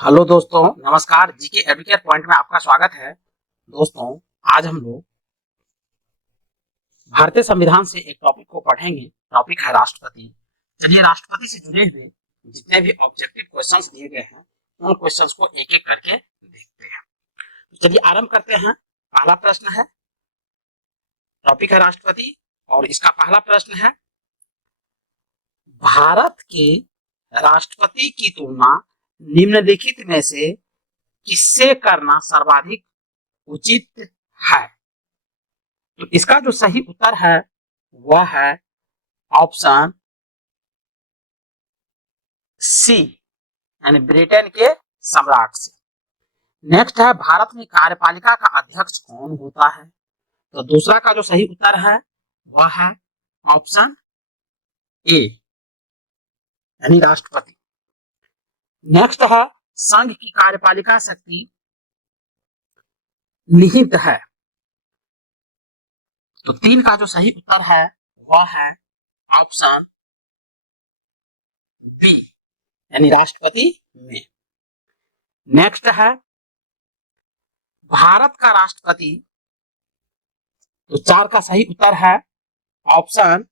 Hello दोस्तों, नमस्कार। GK educate point में आपका स्वागत है। दोस्तों, आज हम लोग भारतीय संविधान से एक टॉपिक को पढ़ेंगे। टॉपिक है राष्ट्रपति। चलिए, राष्ट्रपति से जुड़े हुए जितने भी ऑब्जेक्टिव क्वेश्चंस दिए गए हैं उन क्वेश्चंस को एक एक करके देखते हैं। तो चलिए आरंभ करते हैं। पहला प्रश्न है, टॉपिक है राष्ट्रपति और इसका पहला प्रश्न है, भारत के राष्ट्रपति की तुलना निम्नलिखित में से किससे करना सर्वाधिक उचित है? तो इसका जो सही उत्तर है वह है ऑप्शन सी, यानी ब्रिटेन के सम्राट से। नेक्स्ट है, भारत में कार्यपालिका का अध्यक्ष कौन होता है? तो दूसरा का जो सही उत्तर है वह है ऑप्शन ए, यानी राष्ट्रपति। नेक्स्ट है, संघ की कार्यपालिका शक्ति निहित है। तो तीन का जो सही उत्तर है वह है ऑप्शन बी, यानी राष्ट्रपति में। नेक्स्ट है, भारत का राष्ट्रपति, तो चार का सही उत्तर है ऑप्शन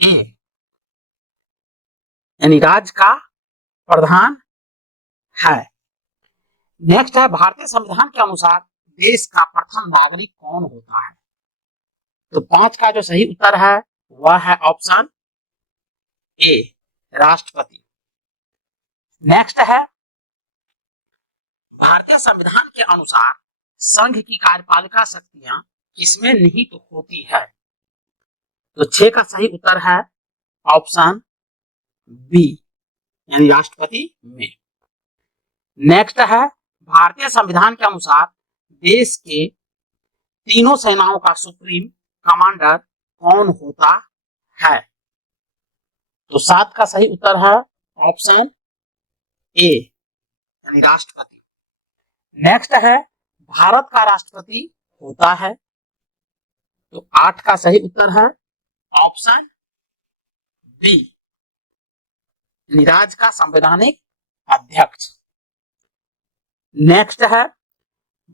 ए, यानी राज्य का प्रधान है। नेक्स्ट है, भारतीय संविधान के अनुसार देश का प्रथम नागरिक कौन होता है? तो पांच का जो सही उत्तर है वह है ऑप्शन ए, राष्ट्रपति। नेक्स्ट है, भारतीय संविधान के अनुसार संघ की कार्यपालिका शक्तियां किसमें निहित होती है? तो छह का सही उत्तर है ऑप्शन बी, यानी राष्ट्रपति में। नेक्स्ट है, भारतीय संविधान के अनुसार देश के तीनों सेनाओं का सुप्रीम कमांडर कौन होता है? तो सात का सही उत्तर है ऑप्शन ए, यानी राष्ट्रपति। नेक्स्ट है, भारत का राष्ट्रपति होता है। तो आठ का सही उत्तर है ऑप्शन बी, यानी राज्य का संवैधानिक अध्यक्ष। नेक्स्ट है,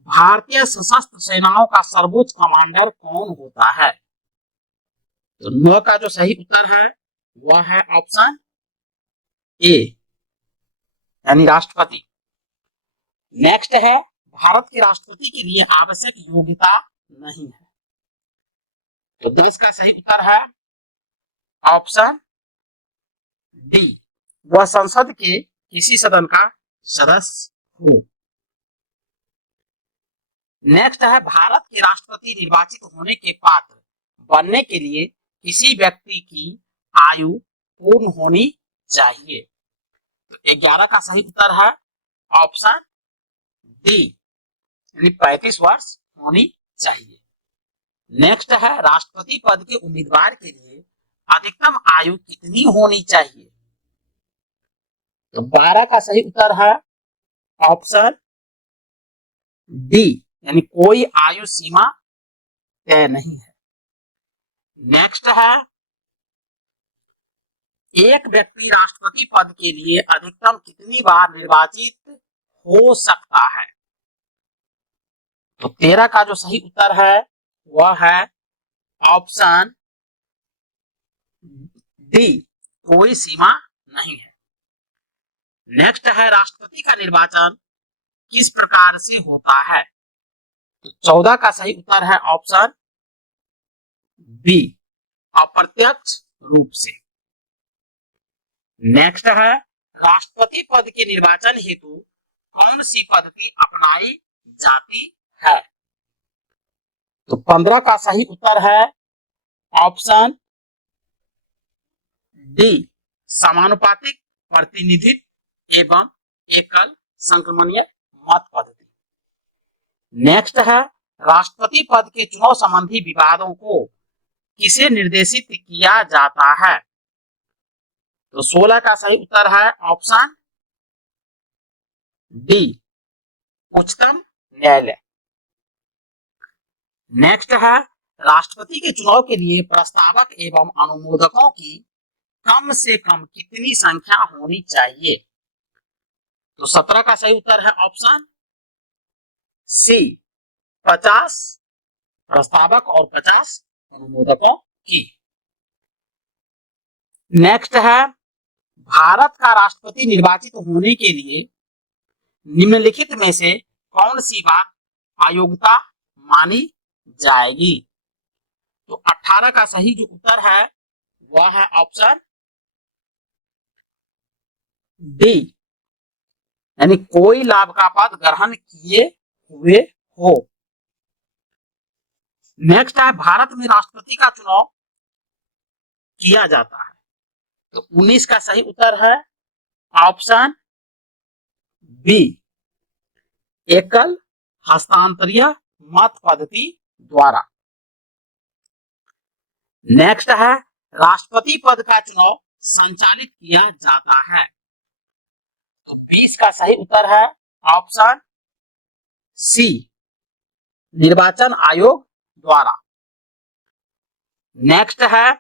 भारतीय सशस्त्र सेनाओं का सर्वोच्च कमांडर कौन होता है? तो 9 का जो सही उत्तर है वह है ऑप्शन ए, यानी राष्ट्रपति। नेक्स्ट है, भारत के राष्ट्रपति के लिए आवश्यक योग्यता नहीं है। तो 10 का सही उत्तर है ऑप्शन डी, वह संसद के किसी सदन का सदस्य हो। नेक्स्ट है, भारत के राष्ट्रपति निर्वाचित होने के पात्र बनने के लिए किसी व्यक्ति की आयु पूर्ण होनी चाहिए। तो 11 का सही उत्तर है ऑप्शन डी, यानी 35 वर्ष होनी चाहिए। नेक्स्ट है, राष्ट्रपति पद के उम्मीदवार के लिए अधिकतम आयु कितनी होनी चाहिए? तो 12 का सही उत्तर है ऑप्शन डी, यानी कोई आयु सीमा तय नहीं है। नेक्स्ट है, एक व्यक्ति राष्ट्रपति पद के लिए अधिकतम कितनी बार निर्वाचित हो सकता है? तो 13 का जो सही उत्तर है वह है ऑप्शन डी, कोई सीमा नहीं है। नेक्स्ट है, राष्ट्रपति का निर्वाचन किस प्रकार से होता है? तो 14 का सही उत्तर है ऑप्शन बी, अप्रत्यक्ष रूप से। नेक्स्ट है, राष्ट्रपति पद के निर्वाचन हेतु कौन सी पद्धति अपनाई जाती है? तो 15 का सही उत्तर है ऑप्शन डी, समानुपातिक प्रतिनिधित्व एवं एकल संक्रमणीय मत पद्धति। नेक्स्ट है, राष्ट्रपति पद के चुनाव संबंधी विवादों को किसे निर्देशित किया जाता है? तो 16 का सही उत्तर है ऑप्शन डी, उच्चतम न्यायालय। नेक्स्ट है, राष्ट्रपति के चुनाव के लिए प्रस्तावक एवं अनुमोदकों की कम से कम कितनी संख्या होनी चाहिए? तो 17 का सही उत्तर है ऑप्शन सी, 50 प्रस्तावक और 50 अनुमोदकों की। नेक्स्ट है, भारत का राष्ट्रपति निर्वाचित होने के लिए निम्नलिखित में से कौन सी बात अयोग्यता मानी जाएगी? तो 18 का सही जो उत्तर है वह है ऑप्शन डी, यानी कोई लाभ का पद ग्रहण किए हुए हो। नेक्स्ट है, भारत में राष्ट्रपति का चुनाव किया जाता है। तो 19 का सही उत्तर है ऑप्शन बी, एकल हस्तांतरीय मत पद्धति द्वारा। नेक्स्ट है, राष्ट्रपति पद का चुनाव संचालित किया जाता है। तो 20 का सही उत्तर है ऑप्शन सी, निर्वाचन आयोग द्वारा। नेक्स्ट है,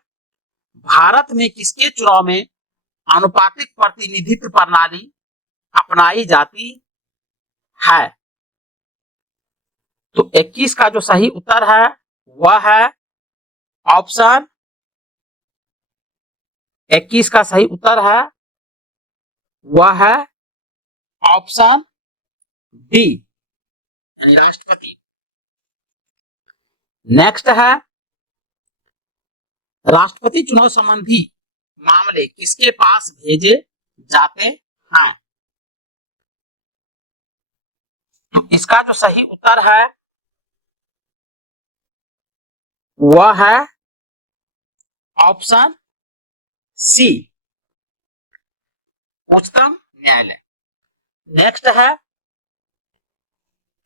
भारत में किसके चुनाव में अनुपातिक प्रतिनिधित्व प्रणाली अपनाई जाती है? तो 21 का जो सही उत्तर है वह है ऑप्शन 21 का सही उत्तर है वह है ऑप्शन डी, यानी राष्ट्रपति। नेक्स्ट है, राष्ट्रपति चुनाव संबंधी मामले किसके पास भेजे जाते हैं? तो इसका जो सही उत्तर है वह है ऑप्शन सी, उच्चतम न्यायालय। नेक्स्ट है,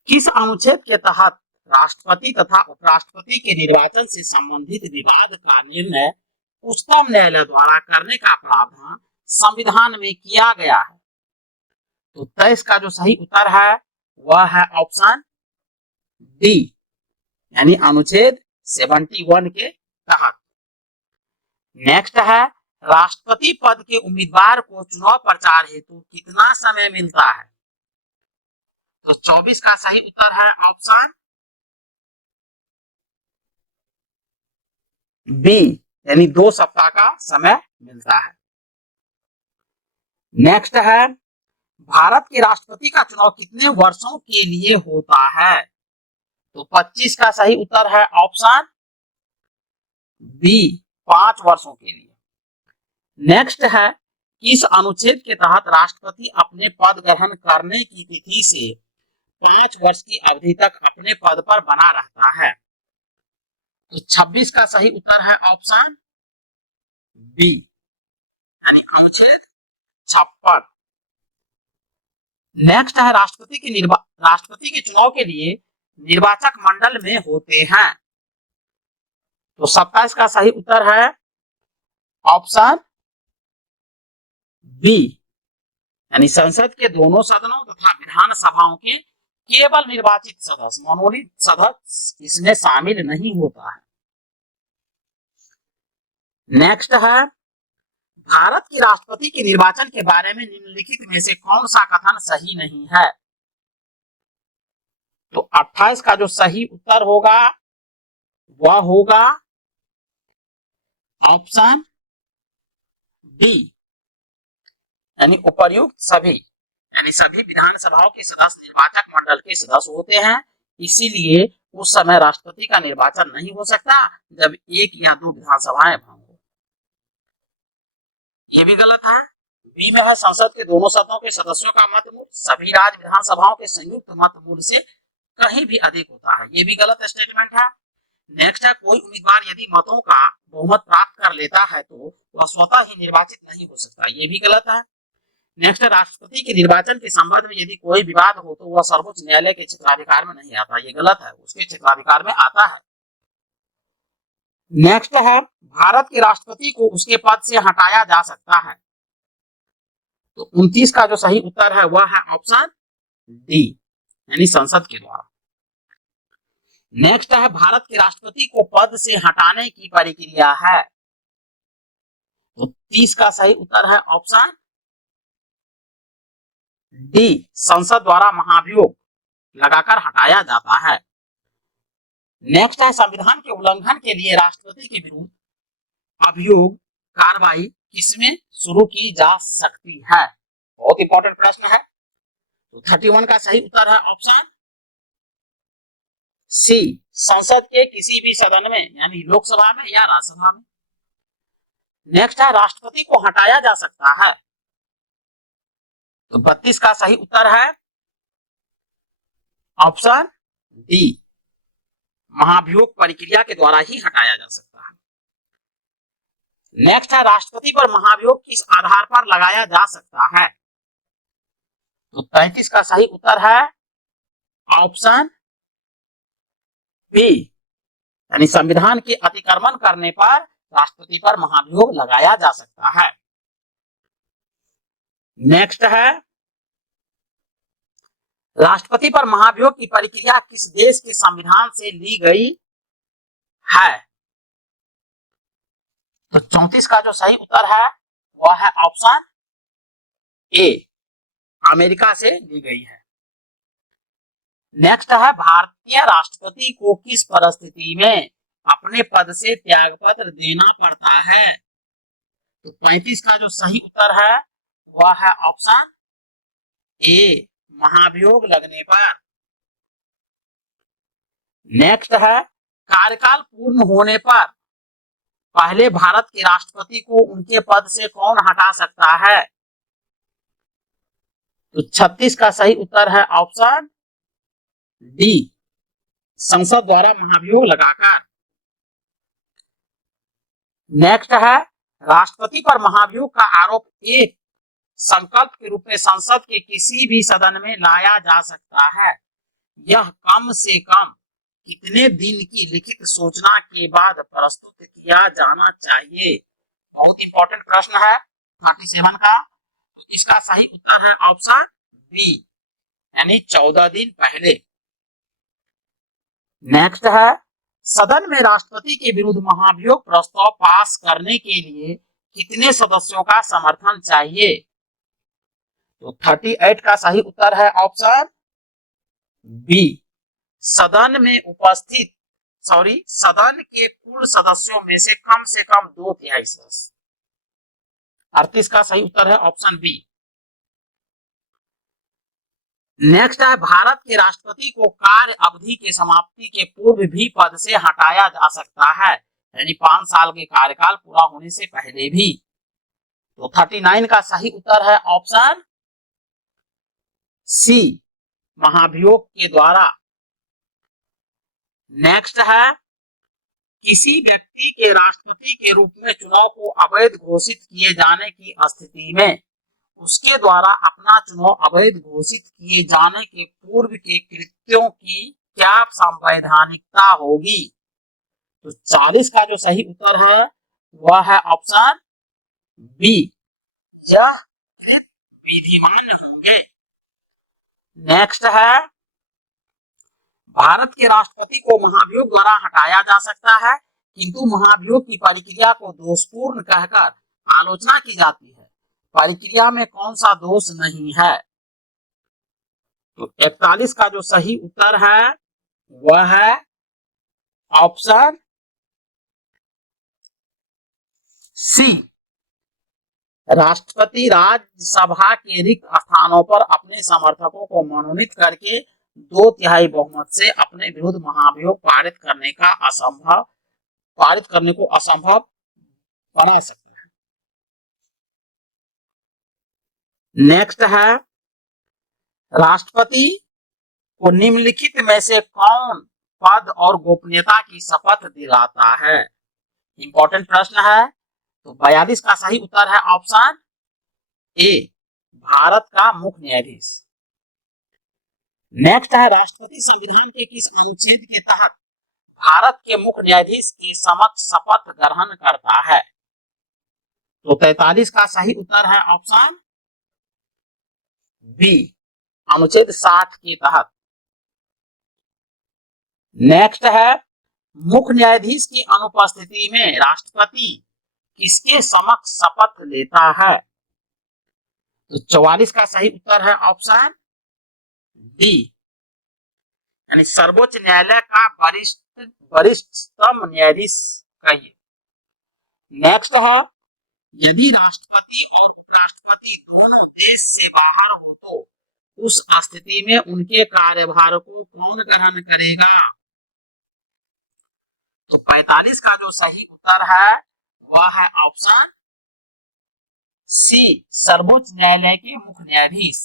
किस अनुच्छेद के तहत राष्ट्रपति तथा उपराष्ट्रपति के निर्वाचन से संबंधित विवाद का निर्णय उच्चतम न्यायालय द्वारा करने का प्रावधान संविधान में किया गया है? तो 23 का जो सही उत्तर है वह है ऑप्शन डी, यानी अनुच्छेद 71 के तहत। नेक्स्ट है, राष्ट्रपति पद के उम्मीदवार को चुनाव प्रचार हेतु कितना समय मिलता है? तो 24 का सही उत्तर है ऑप्शन बी, यानी 2 सप्ताह का समय मिलता है। नेक्स्ट है, भारत के राष्ट्रपति का चुनाव कितने वर्षों के लिए होता है? तो 25 का सही उत्तर है ऑप्शन बी, 5 वर्षों के लिए। नेक्स्ट है, किस अनुच्छेद के तहत राष्ट्रपति अपने पद ग्रहण करने की तिथि से 5 वर्ष की अवधि तक अपने पद पर बना रहता है? तो 26 का सही उत्तर है ऑप्शन बी, यानी अनुच्छेद 56। नेक्स्ट है, राष्ट्रपति के चुनाव के लिए निर्वाचक मंडल में होते हैं? तो 27 का सही उत्तर है ऑप्शन बी, यानी संसद के दोनों सदनों तथा विधानसभाओं के केवल निर्वाचित सदस्य, मनोनीत सदस्य इसमें शामिल नहीं होता है। नेक्स्ट है, भारत के राष्ट्रपति के निर्वाचन के बारे में निम्नलिखित में से कौन सा कथन सही नहीं है? तो 28 का जो सही उत्तर होगा वह होगा ऑप्शन डी, यानी उपर्युक्त सभी, यानी सभी विधानसभाओं के सदस्य निर्वाचक मंडल के सदस्य होते हैं, इसीलिए उस समय राष्ट्रपति का निर्वाचन नहीं हो सकता जब 1 या 2 विधानसभाएं भंग हो। यह भी गलत है। बी में है, संसद के दोनों सदनों के सदस्यों का मत मूल्य सभी राज्य विधानसभाओं के संयुक्त मत मूल्य से कहीं भी अधिक होता है, यह भी गलत स्टेटमेंट है। नेक्स्ट है, कोई उम्मीदवार यदि मतों का बहुमत प्राप्त कर लेता है तो वह स्वतः ही निर्वाचित नहीं हो सकता, यह भी गलत है। नेक्स्ट है, राष्ट्रपति के निर्वाचन के संबंध में यदि कोई विवाद हो तो वह सर्वोच्च न्यायालय के क्षेत्राधिकार में नहीं आता, यह गलत है, उसके क्षेत्राधिकार में आता है। नेक्स्ट है, भारत के राष्ट्रपति को उसके पद से हटाया जा सकता है? तो 29 का जो सही उत्तर है वह है ऑप्शन डी, यानी संसद के द्वारा। नेक्स्ट है, भारत के राष्ट्रपति को पद से हटाने की प्रक्रिया है? तो 30 का सही उत्तर है ऑप्शन डी संसद द्वारा महाभियोग लगाकर हटाया जाता है। नेक्स्ट है संविधान के उल्लंघन के लिए राष्ट्रपति के विरुद्ध अभियोग कार्रवाई किसमें शुरू की जा सकती है? बहुत इंपॉर्टेंट प्रश्न है। तो 31 का सही उत्तर है ऑप्शन सी, संसद के किसी भी सदन में, यानी लोकसभा में या राज्यसभा में। नेक्स्ट है राष्ट्रपति को हटाया जा सकता है, तो 32 का सही उत्तर है ऑप्शन डी, महाभियोग प्रक्रिया के द्वारा ही हटाया जा सकता है। नेक्स्ट है राष्ट्रपति पर महाभियोग किस आधार पर लगाया जा सकता है? तो 33 का सही उत्तर है ऑप्शन बी, यानी संविधान के अतिक्रमण करने पर राष्ट्रपति पर महाभियोग लगाया जा सकता है। नेक्स्ट है राष्ट्रपति पर महाभियोग की प्रक्रिया किस देश के संविधान से ली गई है? तो 34 का जो सही उत्तर है वह है ऑप्शन ए, अमेरिका से ली गई है। नेक्स्ट है भारतीय राष्ट्रपति को किस परिस्थिति में अपने पद से त्यागपत्र देना पड़ता है? तो 35 का जो सही उत्तर है वह है ऑप्शन ए, महाभियोग लगने पर। नेक्स्ट है कार्यकाल पूर्ण होने पर पहले भारत के राष्ट्रपति को उनके पद से कौन हटा सकता है? तो 36 का सही उत्तर है ऑप्शन डी, संसद द्वारा महाभियोग लगाकर। नेक्स्ट है राष्ट्रपति पर महाभियोग का आरोप एक संकल्प के रूप में संसद के किसी भी सदन में लाया जा सकता है। यह कम से कम कितने दिन की लिखित सूचना के बाद प्रस्तुत किया जाना चाहिए? बहुत इंपॉर्टेंट प्रश्न है 37 का। तो इसका सही उत्तर है ऑप्शन बी, यानी 14 दिन पहले। नेक्स्ट है सदन में राष्ट्रपति के विरुद्ध महाभियोग प्रस्ताव पास करने के लिए कितने सदस्यों का समर्थन चाहिए? तो 38 का सही उत्तर है ऑप्शन बी, सदन के कुल सदस्यों में से कम 2/3 सदस्य। 38 का सही उत्तर है ऑप्शन बी। नेक्स्ट है भारत के राष्ट्रपति को कार्य अवधि के समाप्ति के पूर्व भी पद से हटाया जा सकता है, यानी 5 साल के कार्यकाल पूरा होने से पहले भी। तो 39 का सही उत्तर है ऑप्शन सी, महाभियोग के द्वारा। नेक्स्ट है किसी व्यक्ति के राष्ट्रपति के रूप में चुनाव को अवैध घोषित किए जाने की स्थिति में उसके द्वारा अपना चुनाव अवैध घोषित किए जाने के पूर्व के कृत्यों की क्या संवैधानिकता होगी? तो 40 का जो सही उत्तर है वह है ऑप्शन बी, यह कृत विधिमान्य होंगे। नेक्स्ट है भारत के राष्ट्रपति को महाभियोग द्वारा हटाया जा सकता है, किंतु महाभियोग की प्रक्रिया को दोषपूर्ण कहकर आलोचना की जाती है। प्रक्रिया में कौन सा दोष नहीं है? तो 41 का जो सही उत्तर है वह है ऑप्शन सी, राष्ट्रपति राज्यसभा के रिक्त स्थानों पर अपने समर्थकों को मनोनीत करके 2/3 बहुमत से अपने विरुद्ध महाभियोग पारित करने को असंभव बना सकते हैं। नेक्स्ट है राष्ट्रपति को निम्नलिखित में से कौन पद और गोपनीयता की शपथ दिलाता है? इंपॉर्टेंट प्रश्न है। तो 42 का सही उत्तर है ऑप्शन ए, भारत का मुख्य न्यायाधीश। नेक्स्ट है राष्ट्रपति संविधान के किस अनुच्छेद के तहत भारत के मुख्य न्यायाधीश के समक्ष शपथ ग्रहण करता है? तो 43 का सही उत्तर है ऑप्शन बी, अनुच्छेद 60 के तहत। नेक्स्ट है मुख्य न्यायाधीश की अनुपस्थिति में राष्ट्रपति किसके समक्ष शपथ लेता है? तो 44 का सही उत्तर है ऑप्शन डी, यानी सर्वोच्च न्यायालय का वरिष्ठतम न्यायाधीश कहिए। नेक्स्ट है, यदि राष्ट्रपति और उपराष्ट्रपति दोनों देश से बाहर हो तो उस स्थिति में उनके कार्यभार को कौन ग्रहण करेगा? तो 45 का जो सही उत्तर है वह है ऑप्शन सी, सर्वोच्च न्यायालय के मुख्य न्यायाधीश।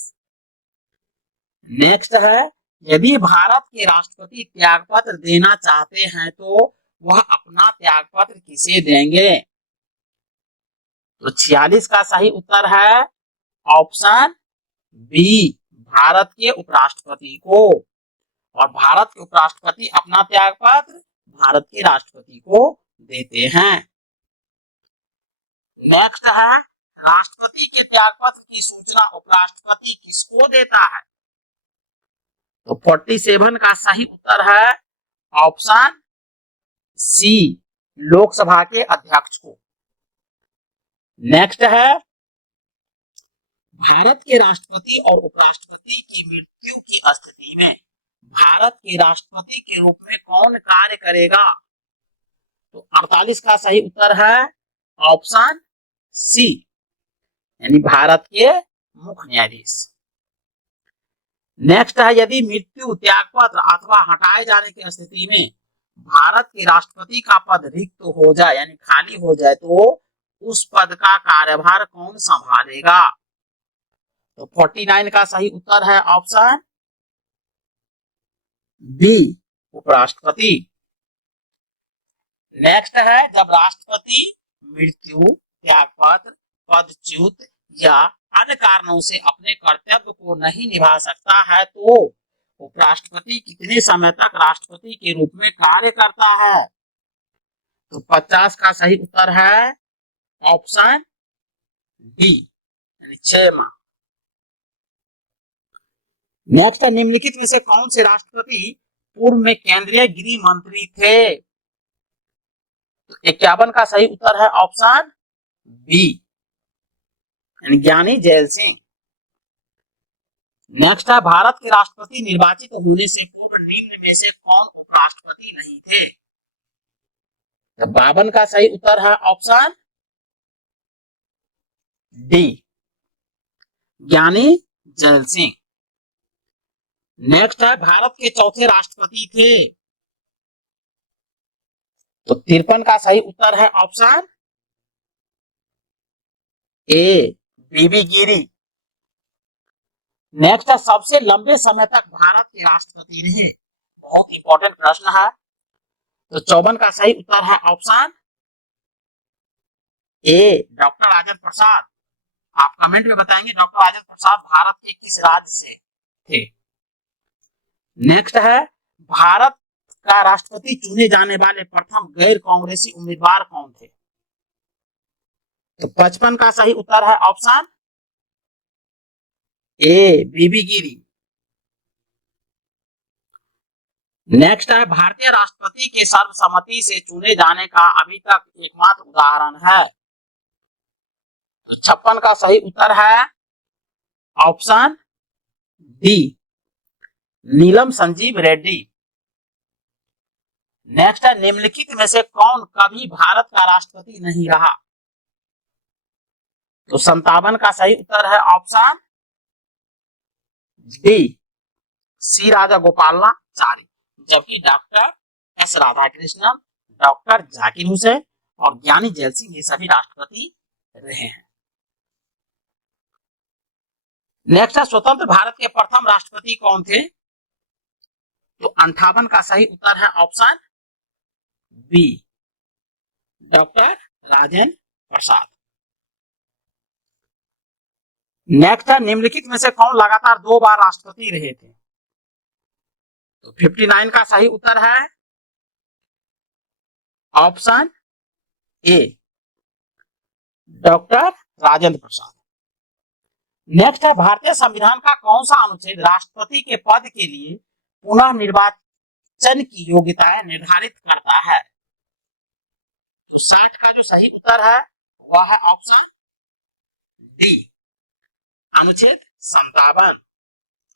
नेक्स्ट है, यदि भारत के राष्ट्रपति त्यागपत्र देना चाहते हैं तो वह अपना त्यागपत्र किसे देंगे? तो 46 का सही उत्तर है ऑप्शन बी, भारत के उपराष्ट्रपति को। और भारत के उपराष्ट्रपति अपना त्यागपत्र भारत के राष्ट्रपति को देते हैं। नेक्स्ट है, राष्ट्रपति के त्यागपत्र की सूचना उपराष्ट्रपति किसको देता है? तो 47 का सही उत्तर है ऑप्शन सी, लोकसभा के अध्यक्ष को। नेक्स्ट है, भारत के राष्ट्रपति और उपराष्ट्रपति की मृत्यु की स्थिति में भारत के राष्ट्रपति के रूप में कौन कार्य करेगा? तो 48 का सही उत्तर है ऑप्शन सी, यानी भारत के मुख्य न्यायाधीश। नेक्स्ट है, यदि मृत्यु, त्यागपत्र अथवा हटाए जाने की स्थिति में भारत के राष्ट्रपति का पद रिक्त हो जाए यानी खाली हो जाए तो उस पद का कार्यभार कौन संभालेगा? तो 49 का सही उत्तर है ऑप्शन बी, उपराष्ट्रपति। नेक्स्ट है, जब राष्ट्रपति मृत्यु, त्यागपत्र, पदच्युत या अन्य कारणों से अपने कर्तव्य को नहीं निभा सकता है तो उपराष्ट्रपति कितने समय तक राष्ट्रपति के रूप में कार्य करता है? तो 50 का सही उत्तर है ऑप्शन डी, यानी 6 माह। नेक्स्ट, निम्नलिखित में से कौन से राष्ट्रपति पूर्व में केंद्रीय गृह मंत्री थे? तो 51 का सही उत्तर है ऑप्शन बी, यानी ज्ञानी जैल सिंह। नेक्स्ट है, भारत के राष्ट्रपति निर्वाचित होने से पूर्व निम्न में से कौन उपराष्ट्रपति नहीं थे? 52 का सही उत्तर है ऑप्शन डी, ज्ञानी जैल सिंह। नेक्स्ट है, भारत के चौथे राष्ट्रपति थे? तो 53 का सही उत्तर है option A, Bibi Giri. Next है, सबसे लंबे समय तक भारत के राष्ट्रपति रहे? बहुत इंपॉर्टेंट प्रश्न है। तो 54 का सही उत्तर है option A, doctor Rajendra Prasad. आप कमेंट में बताएंगे डॉक्टर राजेंद्र प्रसाद भारत के किस राज्य से थे। नेक्स्ट है, भारत का राष्ट्रपति चुने जाने वाले प्रथम गैर कांग्रेसी उम्मीदवार कौन थे? तो 55 का सही उत्तर है option A, Bibi Giri. Next है, भारतीय राष्ट्रपति के सर्वसम्मति से चुने जाने का अभी तक एकमात्र उदाहरण है? तो 56 का सही उत्तर है ऑप्शन डी, नीलम संजीव रेड्डी। नेक्स्ट है, निम्नलिखित में से कौन कभी भारत का राष्ट्रपति नहीं रहा? तो 57 का सही उत्तर है ऑप्शन डी, सी राजागोपालाचारी। जबकि doctor S Radhakrishnan, doctor Zakir Hussain और ज्ञानी जैल सिंह ये सभी राष्ट्रपति रहे हैं। नेक्स्ट है, स्वतंत्र भारत के प्रथम राष्ट्रपति कौन थे? तो 58 का सही उत्तर है option B, doctor Rajendra Prasad. Next है, निम्नलिखित में से कौन लगातार 2 बार राष्ट्रपति रहे थे? तो 59 का सही उत्तर है option A, doctor Rajendra Prasad. Next है, भारतीय संविधान का कौन सा अनुच्छेद राष्ट्रपति के पद के लिए पुनः निर्वाचन की योग्यताएं निर्धारित करता है? तो 60 का जो सही उत्तर है वह है ऑप्शन डी, अनुच्छेद 57।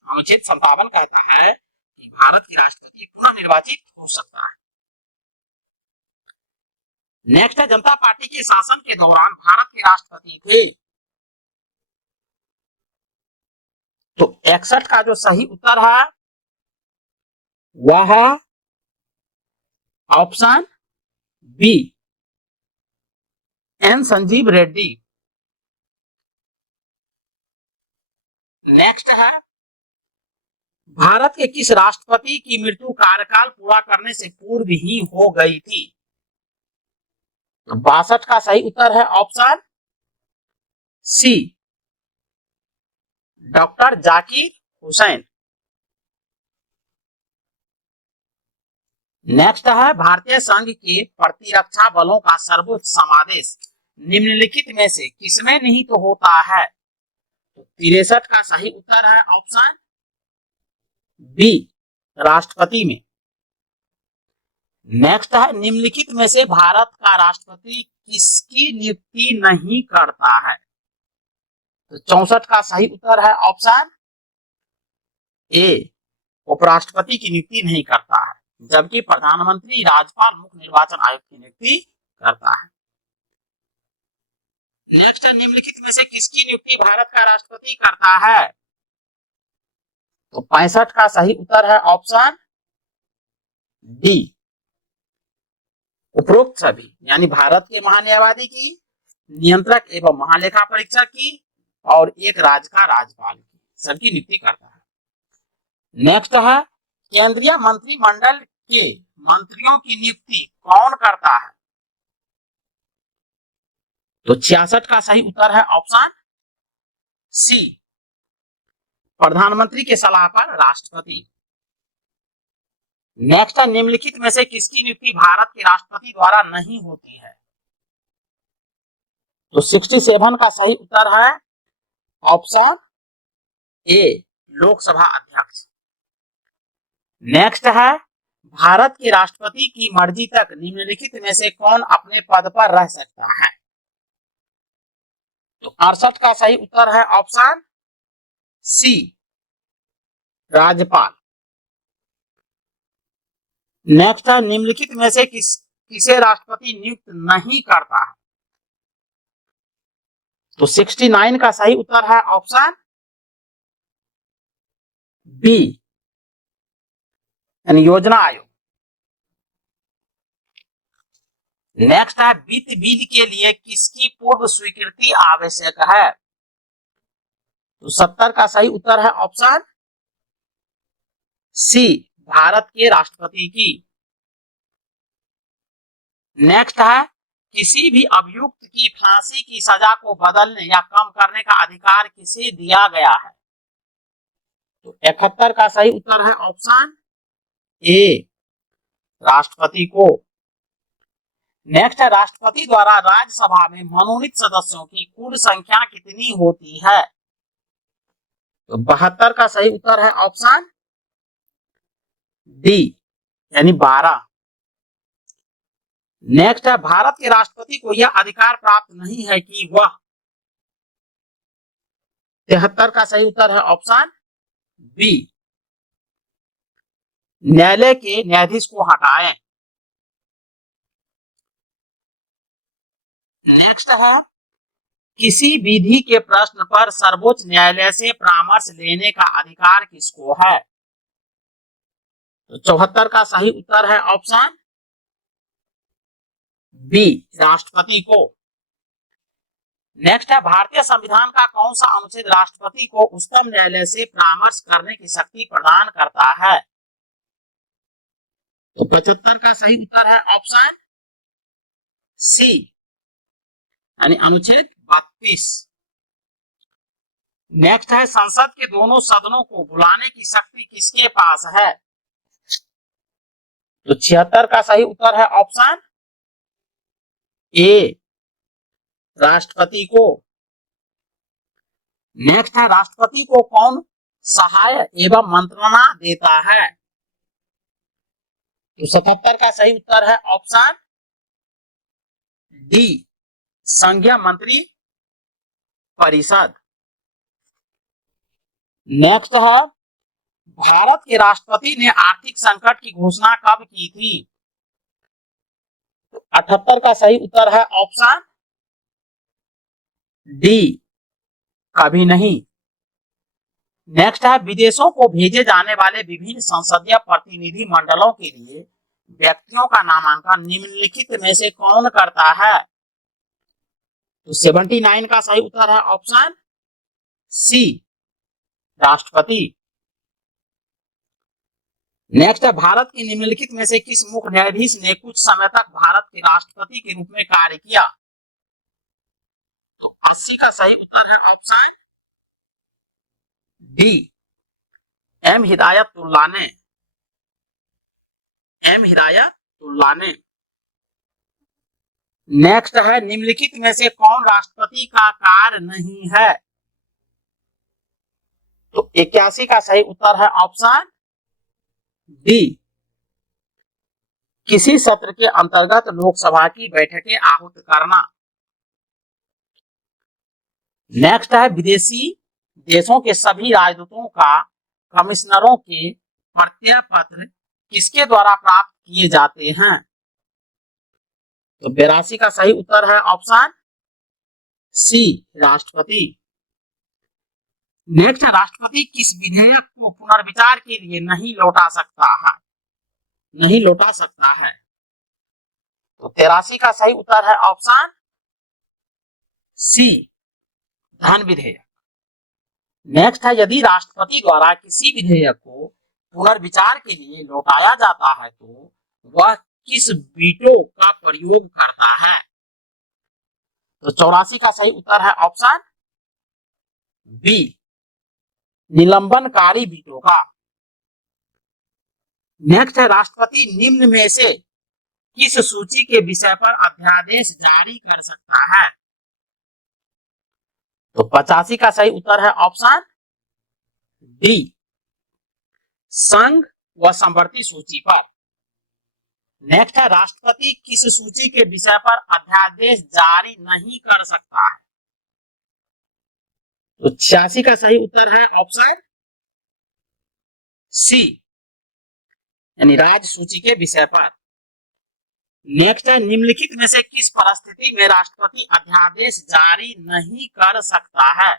अनुच्छेद 57 कहता है कि भारत के राष्ट्रपति पुनः निर्वाचित हो सकता है। नेक्स्ट है, जनता पार्टी के शासन के दौरान भारत के राष्ट्रपति थे। तो 61 का जो सही उत्तर है वह है option B, N Sanjeev Reddy. Next है, भारत के किस राष्ट्रपति की मृत्यु कार्यकाल पूरा करने से पूर्व ही हो गई थी? 62 का सही उत्तर है option C, doctor Zakir Hussain. Next है, भारतीय संघ के प्रतिरक्षा बलों का सर्वोच्च समादेश निम्नलिखित में से किसमें निहित होता है? तो 63 का सही उत्तर है ऑप्शन बी, राष्ट्रपति में। नेक्स्ट है, निम्नलिखित में से भारत का राष्ट्रपति किसकी नियुक्ति नहीं करता है? तो 64 का सही उत्तर है ऑप्शन ए, उपराष्ट्रपति की नियुक्ति नहीं करता है, जबकि प्रधानमंत्री, राज्यपाल, मुख्य निर्वाचन आयुक्त की नियुक्ति करता है। नेक्स्ट है, निम्नलिखित में से किसकी नियुक्ति भारत का राष्ट्रपति करता है? तो 65 का सही उत्तर है ऑप्शन डी, उपरोक्त सभी, यानी भारत के महान्यायवादी की, नियंत्रक एवं महालेखा परीक्षक की और एक राज्य का राज्यपाल की, सबकी नियुक्ति करता है। नेक्स्ट है, केंद्रीय मंत्रिमंडल के मंत्रियों की नियुक्ति कौन करता है? तो 66 का सही उत्तर है ऑप्शन सी, प्रधानमंत्री के सलाह पर राष्ट्रपति। नेक्स्ट है, निम्नलिखित में से किसकी नियुक्ति भारत के राष्ट्रपति द्वारा नहीं होती है? तो 67 का सही उत्तर है ऑप्शन ए, लोकसभा अध्यक्ष। नेक्स्ट है, भारत के राष्ट्रपति की मर्जी तक निम्नलिखित में से कौन अपने पद पर रह सकता है? तो 68 का सही उत्तर है ऑप्शन सी, राज्यपाल। नेक्स्ट है, निम्नलिखित में से किसे राष्ट्रपति नियुक्त नहीं करता है? तो 69 का सही उत्तर है ऑप्शन बी, योजना आयोग। नेक्स्ट है, वित्त बिल के लिए किसकी पूर्व स्वीकृति आवश्यक है? तो 70 का सही उत्तर है ऑप्शन सी, भारत के राष्ट्रपति की। नेक्स्ट है, किसी भी अभियुक्त की फांसी की सजा को बदलने या कम करने का अधिकार किसे दिया गया है? तो 71 का सही उत्तर है ऑप्शन ए, राष्ट्रपति को। नेक्स्ट है, राष्ट्रपति द्वारा राज्यसभा में मनोनीत सदस्यों की कुल संख्या कितनी होती है? तो 72 का सही उत्तर है ऑप्शन डी, यानी 12। नेक्स्ट है, भारत के राष्ट्रपति को यह अधिकार प्राप्त नहीं है कि वह, 73 का सही उत्तर है ऑप्शन बी, न्यायालय के न्यायाधीश को हटाएं। नेक्स्ट है, किसी विधि के प्रश्न पर सर्वोच्च न्यायालय से परामर्श लेने का अधिकार किसको है? तो 74 का सही उत्तर है ऑप्शन बी, राष्ट्रपति को। नेक्स्ट है, भारतीय संविधान का कौन सा अनुच्छेद राष्ट्रपति को उच्चतम न्यायालय से परामर्श करने की शक्ति प्रदान करता है? तो 75 का सही उत्तर है ऑप्शन सी, यानी अनुच्छेद 32। नेक्स्ट है, संसद के दोनों सदनों को बुलाने की शक्ति किसके पास है? तो 76 का सही उत्तर है ऑप्शन ए, राष्ट्रपति को। नेक्स्ट है, राष्ट्रपति को कौन सहाय एवं मंत्रणा देता है? तो 77 का सही उत्तर है ऑप्शन डी, संघीय मंत्री परिषद। नेक्स्ट है, भारत के राष्ट्रपति ने आर्थिक संकट की घोषणा कब की थी? 78 का सही उत्तर है ऑप्शन डी, कभी नहीं। नेक्स्ट है, विदेशों को भेजे जाने वाले विभिन्न संसदीय प्रतिनिधि मंडलों के लिए व्यक्तियों का नामांकन निम्नलिखित में से कौन करता है? तो 79 का सही उत्तर है ऑप्शन सी, राष्ट्रपति। नेक्स्ट है, भारत के निम्नलिखित में से किस मुख्य न्यायाधीश ने कुछ समय तक भारत के राष्ट्रपति के रूप में कार्य किया? तो 80 का सही उत्तर है ऑप्शन डी, एम हिदायतुल्लाह ने। नेक्स्ट है, निम्नलिखित में से कौन राष्ट्रपति का कार्य नहीं है? तो 81 का सही उत्तर है ऑप्शन डी, किसी सत्र के अंतर्गत लोकसभा की बैठकें आहूत करना। नेक्स्ट है, विदेशी देशों के सभी राजदूतों का कमिश्नरों के प्रत्यय पत्र किसके द्वारा प्राप्त किए जाते हैं? तो 82 का सही उत्तर है ऑप्शन सी, राष्ट्रपति। नेक्स्ट, राष्ट्रपति किस विधेयक को पुनर्विचार के लिए नहीं लौटा सकता है? तो 83 का सही उत्तर है ऑप्शन सी, धन विधेयक। नेक्स्ट है, यदि राष्ट्रपति द्वारा किसी विधेयक को पुनर्विचार के लिए लौटाया जाता है तो वह किस वीटो का प्रयोग करता है? तो 84 का सही उत्तर है ऑप्शन बी, निलंबनकारी वीटो का। नेक्स्ट है, राष्ट्रपति निम्न में से किस सूची के विषय पर अध्यादेश जारी कर सकता है? तो 85 का सही उत्तर है ऑप्शन डी, संघ व संवर्ती सूची पर। नेक्स्ट है, राष्ट्रपति किस सूची के विषय पर अध्यादेश जारी नहीं कर सकता है? तो 86 का सही उत्तर है ऑप्शन सी, यानी राज्य सूची के विषय पर। नेक्स्ट है, निम्नलिखित में से किस परिस्थिति में राष्ट्रपति अध्यादेश जारी नहीं कर सकता है?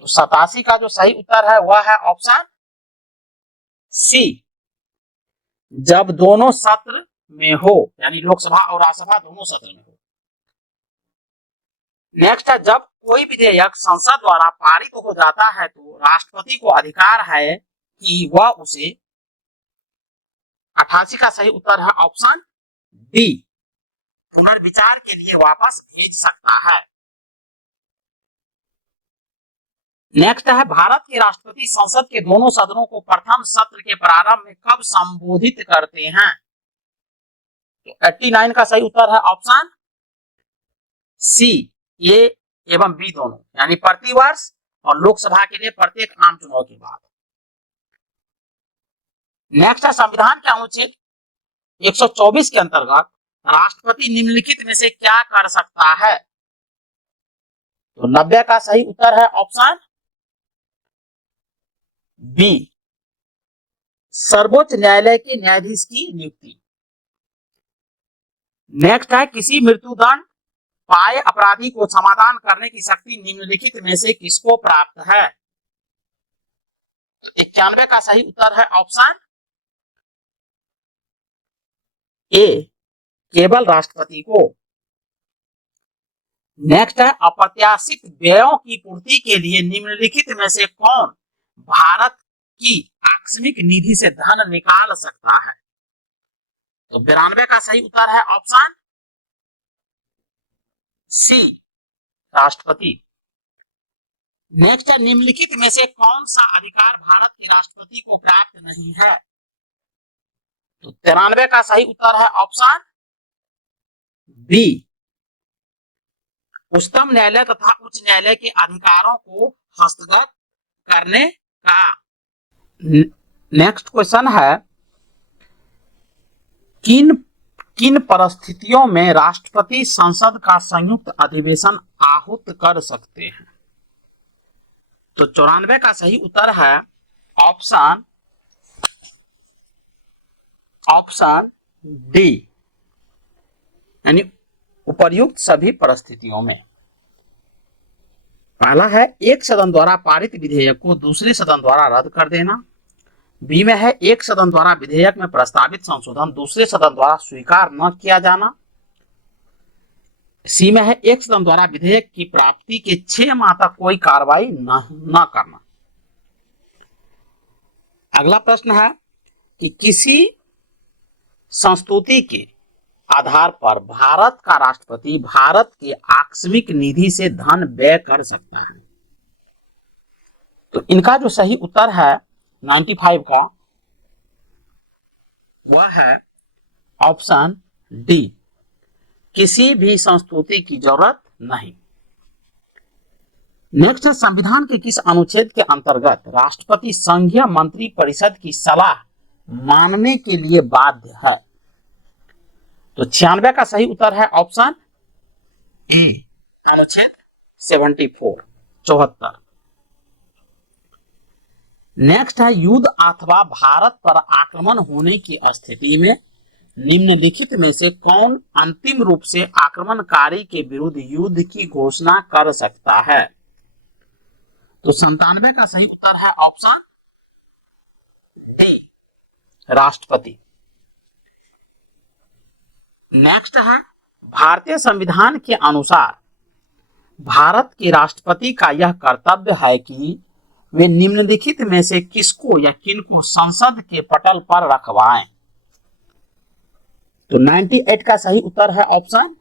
तो 87 का जो सही उत्तर है वह है ऑप्शन सी, जब दोनों सत्र में हो, यानी लोकसभा और राज्यसभा दोनों सत्र में हो। नेक्स्ट है, जब कोई विधेयक संसद द्वारा पारित हो जाता है तो राष्ट्रपति को अधिकार है कि वह उसे 88 का सही उत्तर है ऑप्शन डी, पुनर्विचार के लिए वापस भेज सकता है। नेक्स्ट है, भारत के राष्ट्रपति संसद के दोनों सदनों को प्रथम सत्र के प्रारंभ में कब संबोधित करते हैं? तो 89 का सही उत्तर है ऑप्शन सी, ए एवं बी दोनों, यानी प्रतिवर्ष और लोकसभा के लिए प्रत्येक आम चुनाव के बाद। नेक्स्ट है, संविधान के अनुच्छेद 124 के अंतर्गत राष्ट्रपति निम्नलिखित में से क्या कर सकता है? तो 90 का सही उत्तर है ऑप्शन बी, सर्वोच्च न्यायालय के न्यायाधीश की नियुक्ति। नेक्स्ट है, किसी मृत्युदंड पाए अपराधी को समाधान करने की शक्ति निम्नलिखित में से किसको प्राप्त है? 91 का सही उत्तर है ऑप्शन ए, केवल राष्ट्रपति को। नेक्स्ट है, अप्रत्याशित व्ययों की पूर्ति के लिए निम्नलिखित में से कौन भारत की आकस्मिक निधि से धन निकाल सकता है? तो 92 का सही उत्तर है ऑप्शन सी, राष्ट्रपति। नेक्स्ट है, निम्नलिखित में से कौन सा अधिकार भारत के राष्ट्रपति को प्राप्त नहीं है? तो 93 का सही उत्तर है ऑप्शन बी, उच्चतम न्यायालय तथा उच्च न्यायालय के अधिकारों को हस्तगत करने का। नेक्स्ट क्वेश्चन है, किन परिस्थितियों में राष्ट्रपति संसद का संयुक्त अधिवेशन आहूत कर सकते हैं? तो 94 का सही उत्तर है ऑप्शन डी, यानी उपर्युक्त सभी परिस्थितियों में। पहला है एक सदन द्वारा पारित विधेयक को दूसरे सदन द्वारा रद्द कर देना। बी में है एक सदन द्वारा विधेयक में प्रस्तावित संशोधन दूसरे सदन द्वारा स्वीकार न किया जाना। सी में है एक सदन द्वारा विधेयक की प्राप्ति के 6 माह तक कोई कार्रवाई न करना। अगला प्रश्न है कि किसी संस्तुति के आधार पर भारत का राष्ट्रपति भारत के आकस्मिक निधि से धन व्यय कर सकता है। तो इनका जो सही उत्तर है 95 का, वह है ऑप्शन डी, किसी भी संस्तुति की जरूरत नहीं। नेक्स्ट है संविधान के किस अनुच्छेद के अंतर्गत राष्ट्रपति संघीय मंत्री परिषद की सलाह मानने के लिए बाध्य है। तो 96 का सही उत्तर है ऑप्शन ए, अनुच्छेद 74। नेक्स्ट है युद्ध अथवा भारत पर आक्रमण होने की स्थिति में निम्नलिखित में से कौन अंतिम रूप से आक्रमणकारी के विरुद्ध युद्ध की घोषणा कर सकता है। तो 97 का सही उत्तर है ऑप्शन डी, राष्ट्रपति। नेक्स्ट है भारतीय संविधान के अनुसार भारत के राष्ट्रपति का यह कर्तव्य है कि वे निम्नलिखित में से किसको या किनको संसद के पटल पर रखवाएं। तो 98 का सही उत्तर है ऑप्शन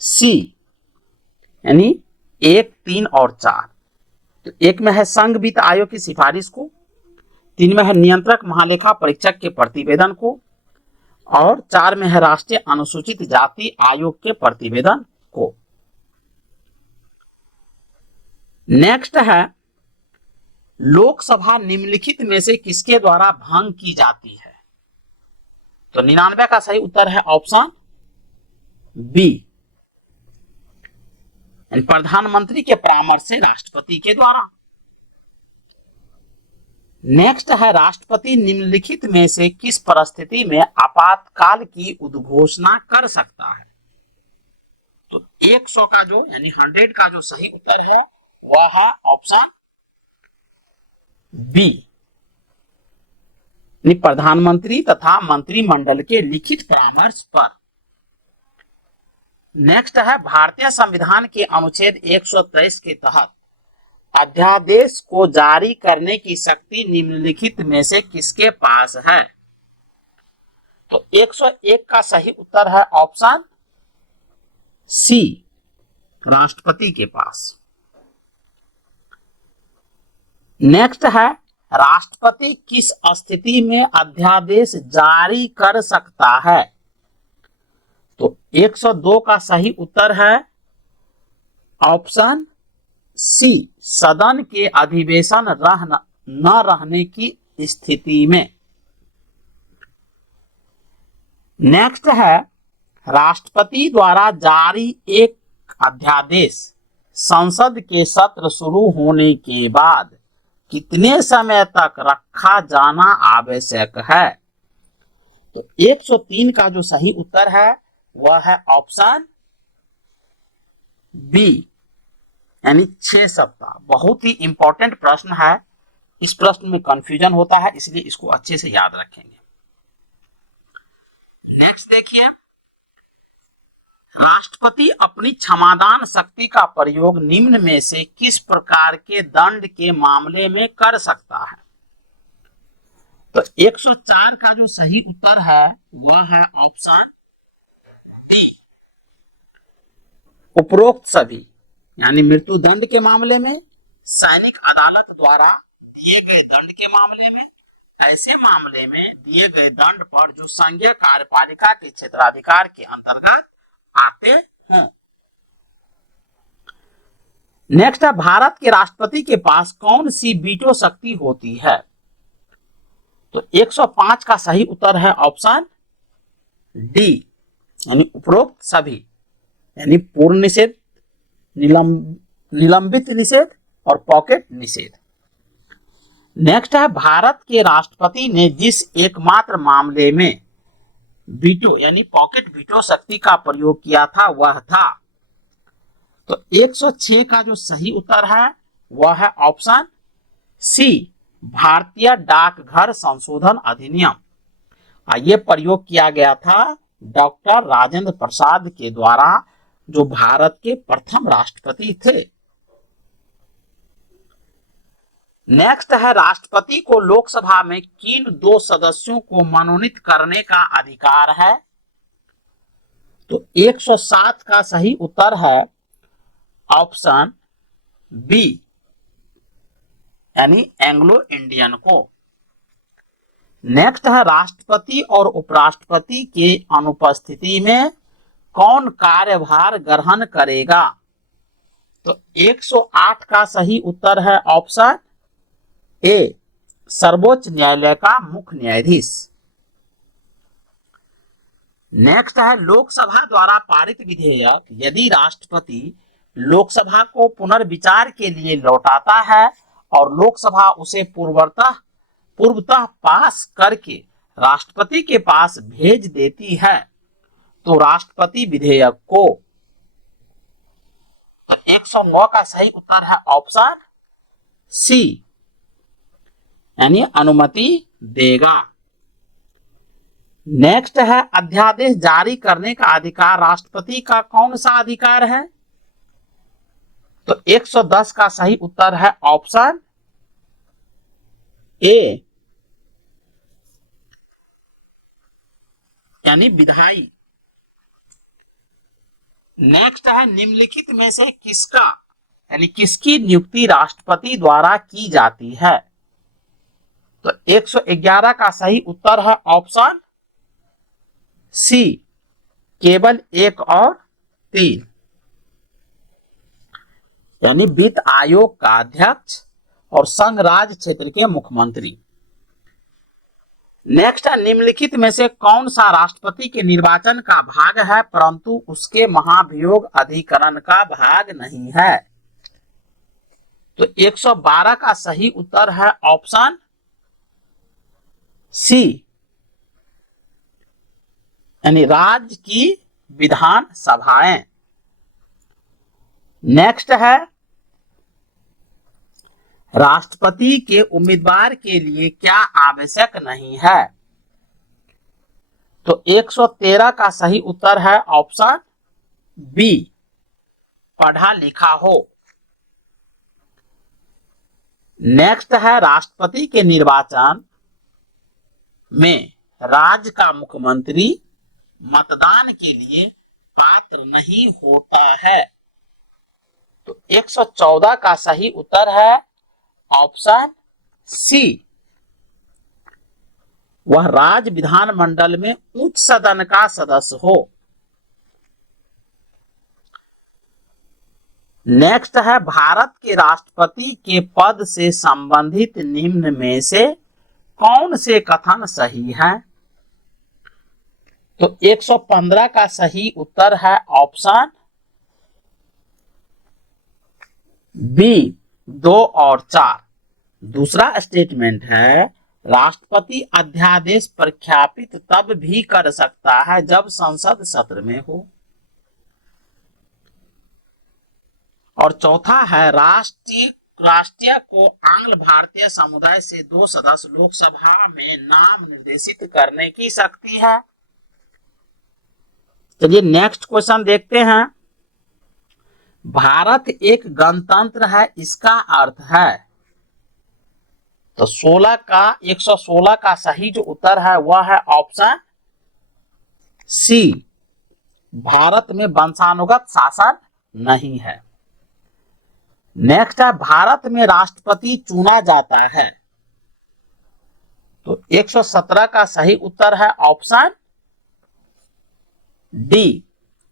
सी, यानी 1, 3 और 4। तो 1 में है संघ वित्त आयोग की सिफारिश को, 3 में है नियंत्रक महालेखा परीक्षक के प्रतिवेदन को, और 4 में है राष्ट्रीय अनुसूचित जाति आयोग के प्रतिवेदन को। नेक्स्ट है लोकसभा निम्नलिखित में से किसके द्वारा भंग की जाती है। तो 99 का सही उत्तर है ऑप्शन बी, प्रधानमंत्री के परामर्श से राष्ट्रपति के द्वारा। नेक्स्ट है राष्ट्रपति निम्नलिखित में से किस परिस्थिति में आपातकाल की उद्घोषणा कर सकता है। तो 100 का जो यानी 100 का जो सही उत्तर है वह है ऑप्शन बी, प्रधानमंत्री तथा मंत्रिमंडल के लिखित परामर्श पर। नेक्स्ट है भारतीय संविधान के अनुच्छेद 123 के तहत अध्यादेश को जारी करने की शक्ति निम्नलिखित में से किसके पास है। तो 101 का सही उत्तर है ऑप्शन सी, राष्ट्रपति के पास। नेक्स्ट है राष्ट्रपति किस स्थिति में अध्यादेश जारी कर सकता है। तो 102 का सही उत्तर है ऑप्शन सी, सदन के अधिवेशन न रहने की स्थिति में। नेक्स्ट है राष्ट्रपति द्वारा जारी एक अध्यादेश संसद के सत्र शुरू होने के बाद कितने समय तक रखा जाना आवश्यक है। तो 103 का जो सही उत्तर है वह है ऑप्शन बी, यानी 6 सप्ताह। बहुत ही इंपॉर्टेंट प्रश्न है, इस प्रश्न में कंफ्यूजन होता है, इसलिए इसको अच्छे से याद रखेंगे। नेक्स्ट देखिए, राष्ट्रपति अपनी क्षमादान शक्ति का प्रयोग निम्न में से किस प्रकार के दंड के मामले में कर सकता है। तो 104 का जो सही उत्तर है वह है ऑप्शन डी, उपरोक्त सभी, यानी मृत्यु दंड के मामले में, सैनिक अदालत द्वारा दिए गए दंड के मामले में, ऐसे मामले में दिए गए दंड पर जो संघीय कार्यपालिका के क्षेत्राधिकार के अंतर्गत आते हैं। नेक्स्ट है भारत के राष्ट्रपति के पास कौन सी वीटो शक्ति होती है। तो 105 का सही उत्तर है ऑप्शन डी, यानी उपरोक्त सभी, यानी पूर्ण निषेध, निलंबित निषेध, और पॉकेट निषेध। नेक्स्ट है, भारत के राष्ट्रपति ने जिस एकमात्र मामले में वीटो यानी पॉकेट वीटो शक्ति का प्रयोग किया था वह था। तो 106 का जो सही उत्तर है वह है ऑप्शन सी, भारतीय डाकघर संशोधन अधिनियम। ये प्रयोग किया गया था डॉक्टर राजेंद्र प्रसाद के द्वारा, जो भारत के प्रथम राष्ट्रपति थे। नेक्स्ट है, राष्ट्रपति को लोकसभा में किन 2 सदस्यों को मनोनीत करने का अधिकार है? तो 107 का सही उत्तर है ऑप्शन बी, यानी एंग्लो इंडियन को। नेक्स्ट है, राष्ट्रपति और उपराष्ट्रपति के अनुपस्थिति में कौन कार्यभार ग्रहण करेगा? तो 108 का सही उत्तर है ऑप्शन ए, सर्वोच्च न्यायालय का मुख्य न्यायाधीश। नेक्स्ट है, लोकसभा द्वारा पारित विधेयक यदि राष्ट्रपति लोकसभा को पुनर्विचार के लिए लौटाता है और लोकसभा उसे पूर्वतः पास करके राष्ट्रपति के पास भेज देती है तो राष्ट्रपति विधेयक को, तो 109 का सही उत्तर है ऑप्शन सी, यानी अनुमति देगा। नेक्स्ट है, अध्यादेश जारी करने का अधिकार राष्ट्रपति का कौन सा अधिकार है? तो 110 का सही उत्तर है ऑप्शन ए, यानी विधायी। नेक्स्ट है, निम्नलिखित में से किसका यानी किसकी नियुक्ति राष्ट्रपति द्वारा की जाती है? तो 111 का सही उत्तर है ऑप्शन सी, केवल 1 और 3, यानी वित्त आयोग का अध्यक्ष और संघ राज्य क्षेत्र के मुख्यमंत्री। नेक्स्ट है, निम्नलिखित में से कौन सा राष्ट्रपति के निर्वाचन का भाग है परंतु उसके महाभियोग अधिकरण का भाग नहीं है? तो 112 का सही उत्तर है ऑप्शन सी, यानी राज्य की विधान सभाएं। नेक्स्ट है, राष्ट्रपति के उम्मीदवार के लिए क्या आवश्यक नहीं है? तो 113 का सही उत्तर है ऑप्शन बी, पढ़ा लिखा हो। नेक्स्ट है, राष्ट्रपति के निर्वाचन में राज्य का मुख्यमंत्री मतदान के लिए पात्र नहीं होता है। तो 114 का सही उत्तर है ऑप्शन सी, वह राज्य विधानमंडल में उच्च सदन का सदस्य हो। नेक्स्ट है, भारत के राष्ट्रपति के पद से संबंधित निम्न में से कौन से कथन सही हैं? तो 115 का सही उत्तर है ऑप्शन बी, 2 और 4। दूसरा स्टेटमेंट है, राष्ट्रपति अध्यादेश प्रख्यापित तब भी कर सकता है जब संसद सत्र में हो। और चौथा है, राष्ट्रीय को आंग्ल भारतीय समुदाय से 2 सदस्य लोकसभा में नाम निर्देशित करने की शक्ति है। चलिए नेक्स्ट क्वेश्चन देखते हैं। भारत एक गणतंत्र है, इसका अर्थ है? तो 116 का सही जो उत्तर है वह है ऑप्शन सी, भारत में वंशानुगत शासन नहीं है। नेक्स्ट है, भारत में राष्ट्रपति चुना जाता है। तो 117 का सही उत्तर है ऑप्शन डी,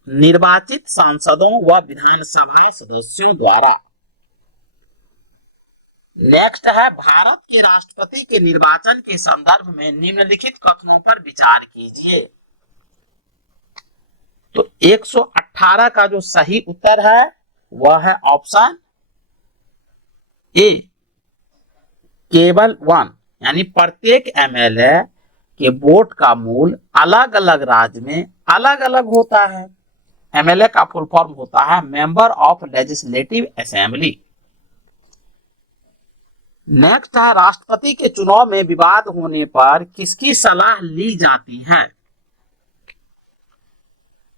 निर्वाचित सांसदों व विधानसभा सदस्यों द्वारा। नेक्स्ट है, भारत के राष्ट्रपति के निर्वाचन के संदर्भ में निम्नलिखित कथनों पर विचार कीजिए। तो 118 का जो सही उत्तर है वह है ऑप्शन ए केवल 1 यानी प्रत्येक एमएलए के वोट का मूल्य अलग अलग राज्य में अलग अलग होता है। एमएलए का फुल फॉर्म होता है member of legislative assembly. Next है राष्ट्रपति के चुनाव में विवाद होने पर किसकी सलाह ली जाती है?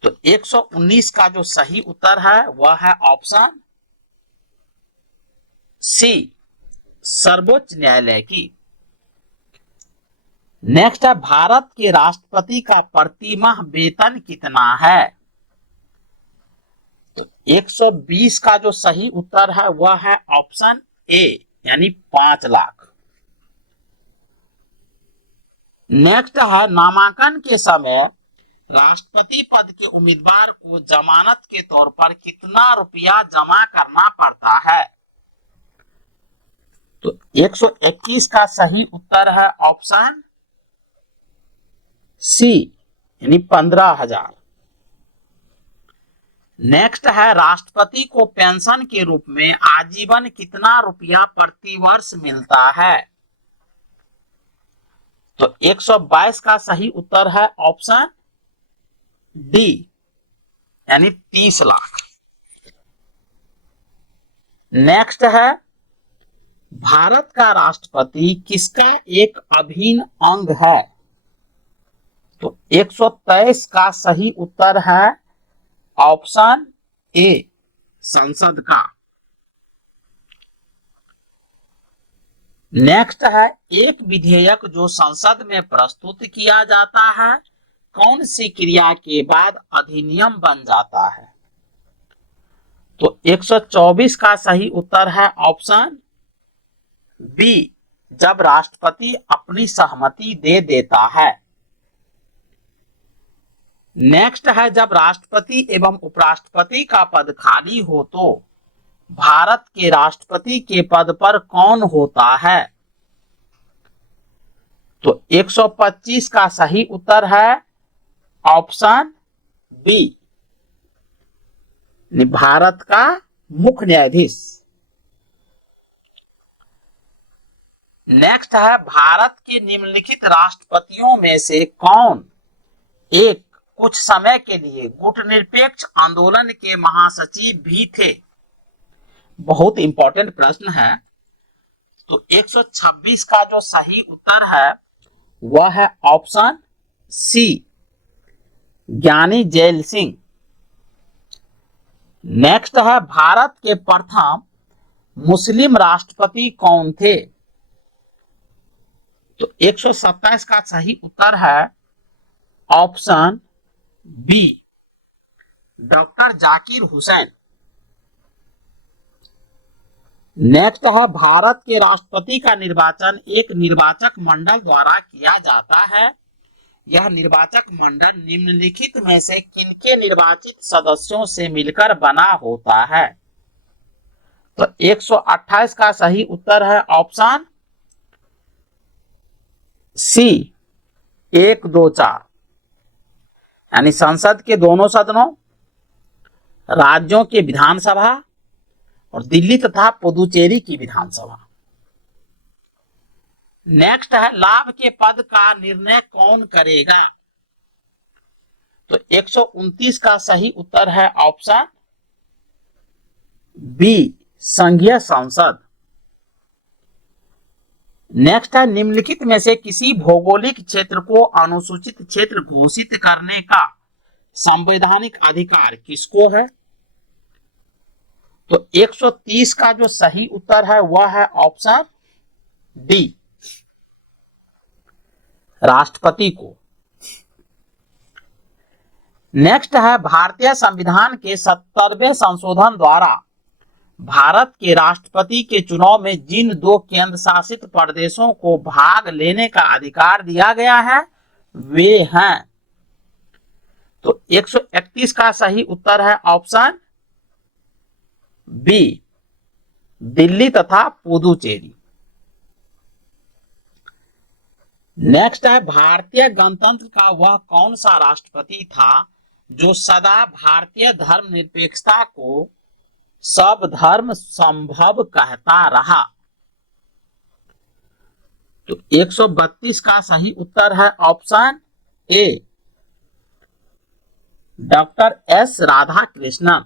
तो 119 का जो सही उत्तर है वह है ऑप्शन सी, सर्वोच्च न्यायालय की। नेक्स्ट है भारत के राष्ट्रपति का प्रतिमाह वेतन कितना है? तो 120 का जो सही उत्तर है वह है ऑप्शन ए यानी 5 लाख। नेक्स्ट है नामांकन के समय राष्ट्रपति पद के उम्मीदवार को जमानत के तौर पर कितना रुपया जमा करना पड़ता है? तो 121 का सही उत्तर है ऑप्शन सी यानी 15,000। नेक्स्ट है राष्ट्रपति को पेंशन के रूप में आजीवन कितना रुपया प्रति वर्ष मिलता है? तो 122 का सही उत्तर है ऑप्शन डी यानी 30 लाख। नेक्स्ट है भारत का राष्ट्रपति किसका एक अभिन्न अंग है? तो 123 का सही उत्तर है ऑप्शन ए संसद का। नेक्स्ट है एक विधेयक जो संसद में प्रस्तुत किया जाता है कौन सी क्रिया के बाद अधिनियम बन जाता है? तो 124 का सही उत्तर है ऑप्शन बी जब राष्ट्रपति अपनी सहमति दे देता है। नेक्स्ट है जब राष्ट्रपति एवं उपराष्ट्रपति का पद खाली हो तो भारत के राष्ट्रपति के पद पर कौन होता है? तो 125 का सही उत्तर है ऑप्शन बी भारत का मुख्य न्यायाधीश। नेक्स्ट है भारत के निम्नलिखित राष्ट्रपतियों में से कौन एक कुछ समय के लिए गुटनिरपेक्ष आंदोलन के महासचिव भी थे? बहुत इंपॉर्टेंट प्रश्न है। तो 126 का जो सही उत्तर है वह है ऑप्शन सी ज्ञानी जैल सिंह। नेक्स्ट है भारत के प्रथम मुस्लिम राष्ट्रपति कौन थे? तो 127 का सही उत्तर है option B doctor Zakir Hussain. Next है भारत के राष्ट्रपति का निर्वाचन एक निर्वाचक मंडल द्वारा किया जाता है। यह निर्वाचक मंडल निम्नलिखित में से किनके निर्वाचित सदस्यों से मिलकर बना होता है? तो 128 का सही उत्तर है ऑप्शन सी 1, 2, 4 यानी संसद के दोनों सदनों, राज्यों के विधानसभा और दिल्ली तथा पुदुचेरी की विधानसभा। नेक्स्ट है लाभ के पद का निर्णय कौन करेगा? तो 129 का सही उत्तर है ऑप्शन बी संघीय संसद। नेक्स्ट है निम्नलिखित में से किसी भौगोलिक क्षेत्र को अनुसूचित क्षेत्र घोषित करने का संवैधानिक अधिकार किसको है? तो 130 का जो सही उत्तर है वह है ऑप्शन डी राष्ट्रपति को। नेक्स्ट है भारतीय संविधान के 70वें संशोधन द्वारा भारत के राष्ट्रपति के चुनाव में जिन 2 केंद्र शासित प्रदेशों को भाग लेने का अधिकार दिया गया है वे हैं। तो 131 का सही उत्तर है ऑप्शन बी दिल्ली तथा पुदुचेरी। नेक्स्ट है भारतीय गणतंत्र का वह कौन सा राष्ट्रपति था जो सदा भारतीय धर्मनिरपेक्षता को सब धर्म संभव कहता रहा। तो 132 का सही उत्तर है option A, doctor S Radha Krishnan.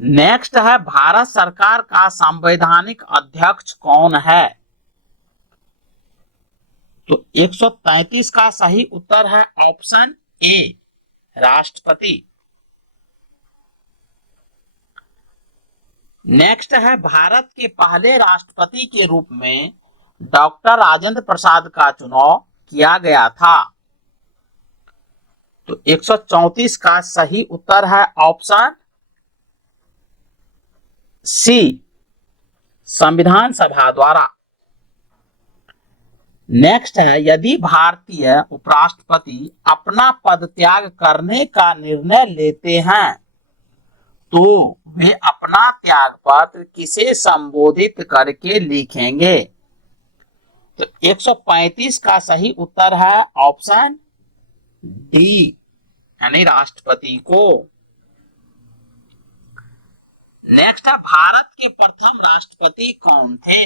Next है भारत सरकार का संवैधानिक अध्यक्ष कौन है? तो 133 का सही उत्तर है ऑप्शन ए, राष्ट्रपति। नेक्स्ट है भारत के पहले राष्ट्रपति के रूप में डॉक्टर राजेंद्र प्रसाद का चुनाव किया गया था। तो 134 का सही उत्तर है ऑप्शन सी, संविधान सभा द्वारा। नेक्स्ट है यदि भारतीय उपराष्ट्रपति अपना पद त्याग करने का निर्णय लेते हैं तो वे अपना त्याग पत्र किसे संबोधित करके लिखेंगे? तो 135 का सही उत्तर है ऑप्शन डी, यानी राष्ट्रपति को। नेक्स्ट है भारत के प्रथम राष्ट्रपति कौन थे?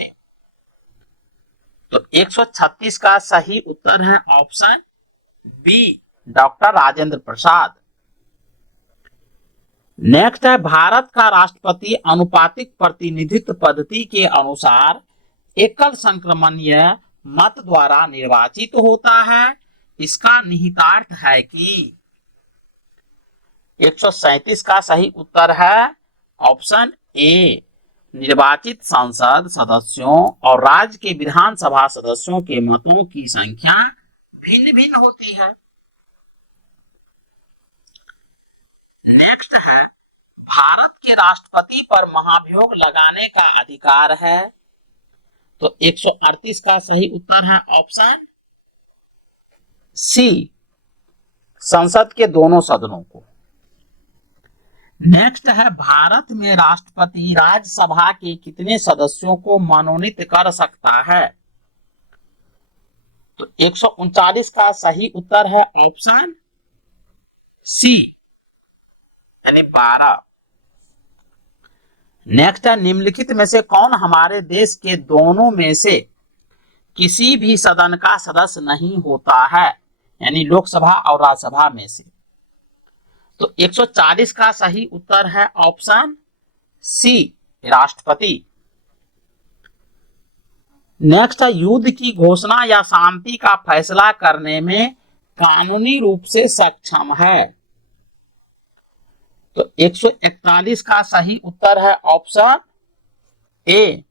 तो 136 का सही उत्तर है option B, doctor Rajendra Prasad. Next है भारत का राष्ट्रपति अनुपातिक प्रतिनिधित्व पद्धति के अनुसार एकल संक्रमणीय मत द्वारा निर्वाचित होता है। इसका निहितार्थ है कि 137 का सही उत्तर है ऑप्शन ए, निर्वाचित संसद सदस्यों और राज्य के विधानसभा सदस्यों के मतों की संख्या भिन्न भिन्न होती है। नेक्स्ट है भारत के राष्ट्रपति पर महाभियोग लगाने का अधिकार है। तो 138 का सही उत्तर है ऑप्शन सी, संसद के दोनों सदनों को। नेक्स्ट है भारत में राष्ट्रपति राज्यसभा के कितने सदस्यों को मनोनीत कर सकता है? तो 139 का सही उत्तर है ऑप्शन सी, यानी 12। नेक्स्ट है निम्नलिखित में से कौन हमारे देश के दोनों में से किसी भी सदन का सदस्य नहीं होता है, यानी लोकसभा और राज्यसभा में से? तो 140 का सही उत्तर है ऑप्शन सी, राष्ट्रपति। नेक्स्ट है युद्ध की घोषणा या शांति का फैसला करने में कानूनी रूप से सक्षम है। तो 141 का सही उत्तर है ऑप्शन ए,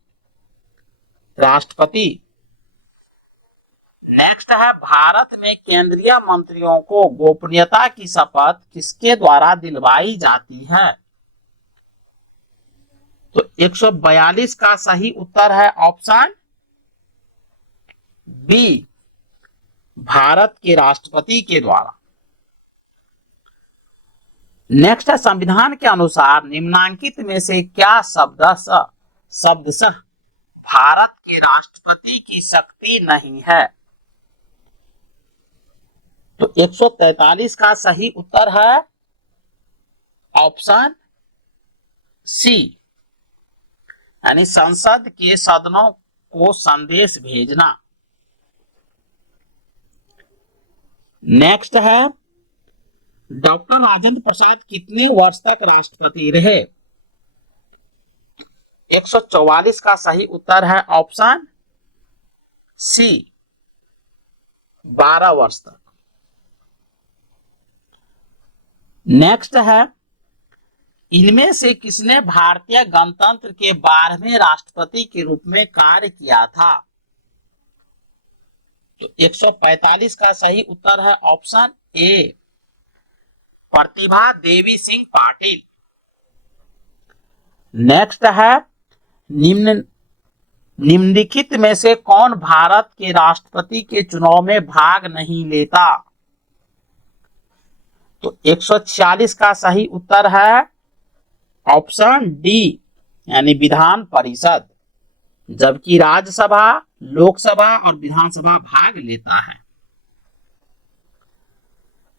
राष्ट्रपति। नेक्स्ट है भारत में केंद्रीय मंत्रियों को गोपनीयता की शपथ किसके द्वारा दिलवाई जाती है? तो 142 का सही उत्तर है ऑप्शन बी, भारत के राष्ट्रपति के द्वारा। नेक्स्ट है संविधान के अनुसार निम्नांकित में से क्या शब्दशः भारत के राष्ट्रपति की शक्ति नहीं है? तो 143 का सही उत्तर है ऑप्शन सी, यानी संसद के सदनों को संदेश भेजना। नेक्स्ट है डॉक्टर राजेंद्र प्रसाद कितने वर्ष तक राष्ट्रपति रहे? 144 का सही उत्तर है ऑप्शन सी, 12 वर्ष तक। नेक्स्ट है इनमें से किसने भारतीय गणतंत्र के 12वें राष्ट्रपति के रूप में कार्य किया था? तो 145 का सही उत्तर है option A, Pratibha Devi Singh Patil. Next है निम्नलिखित में से कौन भारत के राष्ट्रपति के चुनाव में भाग नहीं लेता? तो 146 का सही उत्तर है ऑप्शन डी, यानी विधान परिषद, जबकि राज्यसभा, लोकसभा और विधानसभा भाग लेता है।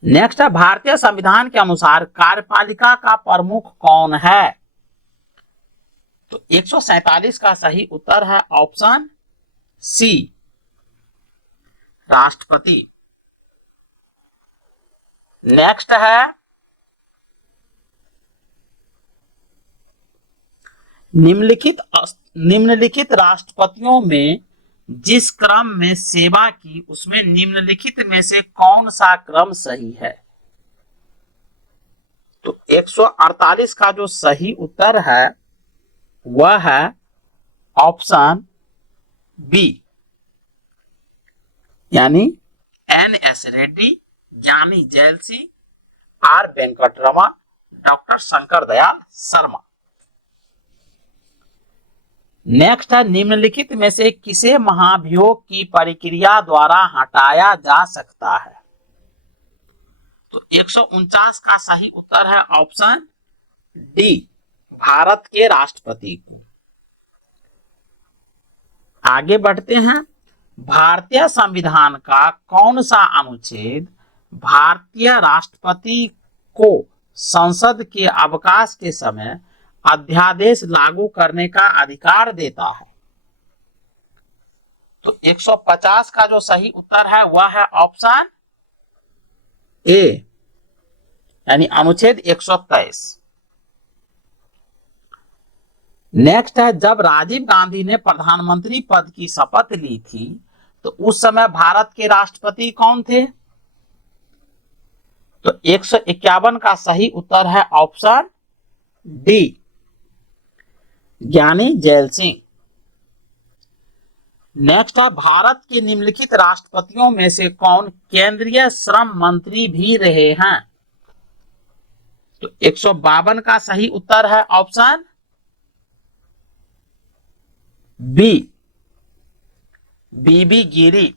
नेक्स्ट है भारतीय संविधान के अनुसार कार्यपालिका का प्रमुख कौन है? तो 147 का सही उत्तर है ऑप्शन सी, राष्ट्रपति। नेक्स्ट है निम्नलिखित राष्ट्रपतियों में जिस क्रम में सेवा की उसमें निम्नलिखित में से कौन सा क्रम सही है? तो 148 का जो सही उत्तर है वह है ऑप्शन बी, यानी N S. Reddy, Giani Zail Singh, R. Venkataraman, doctor Shankar Dayal Sharma. Next है निम्नलिखित में से किसे महाभियोग की प्रक्रिया द्वारा हटाया जा सकता है? तो 149 का सही उत्तर है ऑप्शन डी, भारत के राष्ट्रपति को। आगे बढ़ते हैं। भारतीय संविधान का कौन सा अनुच्छेद भारतीय राष्ट्रपति को संसद के अवकाश के समय अध्यादेश लागू करने का अधिकार देता है? तो 150 का जो सही उत्तर है वह है ऑप्शन ए, यानी अनुच्छेद 123। नेक्स्ट है जब राजीव गांधी ने प्रधानमंत्री पद की शपथ ली थी तो उस समय भारत के राष्ट्रपति कौन थे? तो 151 का सही उत्तर है ऑप्शन डी, ज्ञानी जैल सिंह। नेक्स्ट है भारत के निम्नलिखित राष्ट्रपतियों में से कौन केंद्रीय श्रम मंत्री भी रहे हैं? तो 152 का सही उत्तर है ऑप्शन बी, बीबी गिरी।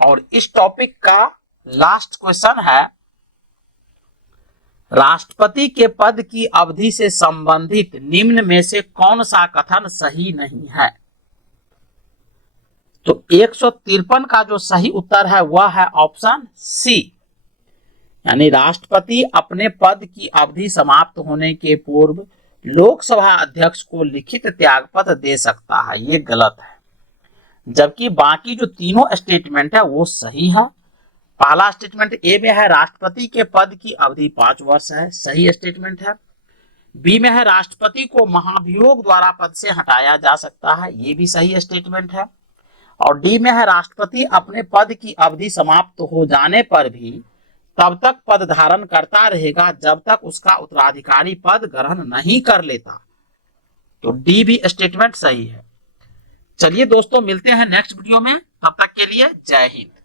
और इस टॉपिक का लास्ट क्वेश्चन है राष्ट्रपति के पद की अवधि से संबंधित निम्न में से कौन सा कथन सही नहीं है? तो 153 का जो सही उत्तर है वह है ऑप्शन सी, यानी राष्ट्रपति अपने पद की अवधि समाप्त होने के पूर्व लोकसभा अध्यक्ष को लिखित त्यागपत्र दे सकता है। ये गलत है, जबकि बाकी जो तीनों स्टेटमेंट है वो सही है। पहला स्टेटमेंट ए में है राष्ट्रपति के पद की अवधि 5 वर्ष है, सही स्टेटमेंट है। बी में है राष्ट्रपति को महाभियोग द्वारा पद से हटाया जा सकता है, ये भी सही स्टेटमेंट है। और डी में है राष्ट्रपति अपने पद की अवधि समाप्त हो जाने पर भी तब तक पद धारण करता रहेगा जब तक उसका उत्तराधिकारी पद ग्रहण नहीं कर लेता। तो डी भी स्टेटमेंट सही है। चलिए दोस्तों, मिलते हैं नेक्स्ट वीडियो में, तब तक के लिए जय हिंद।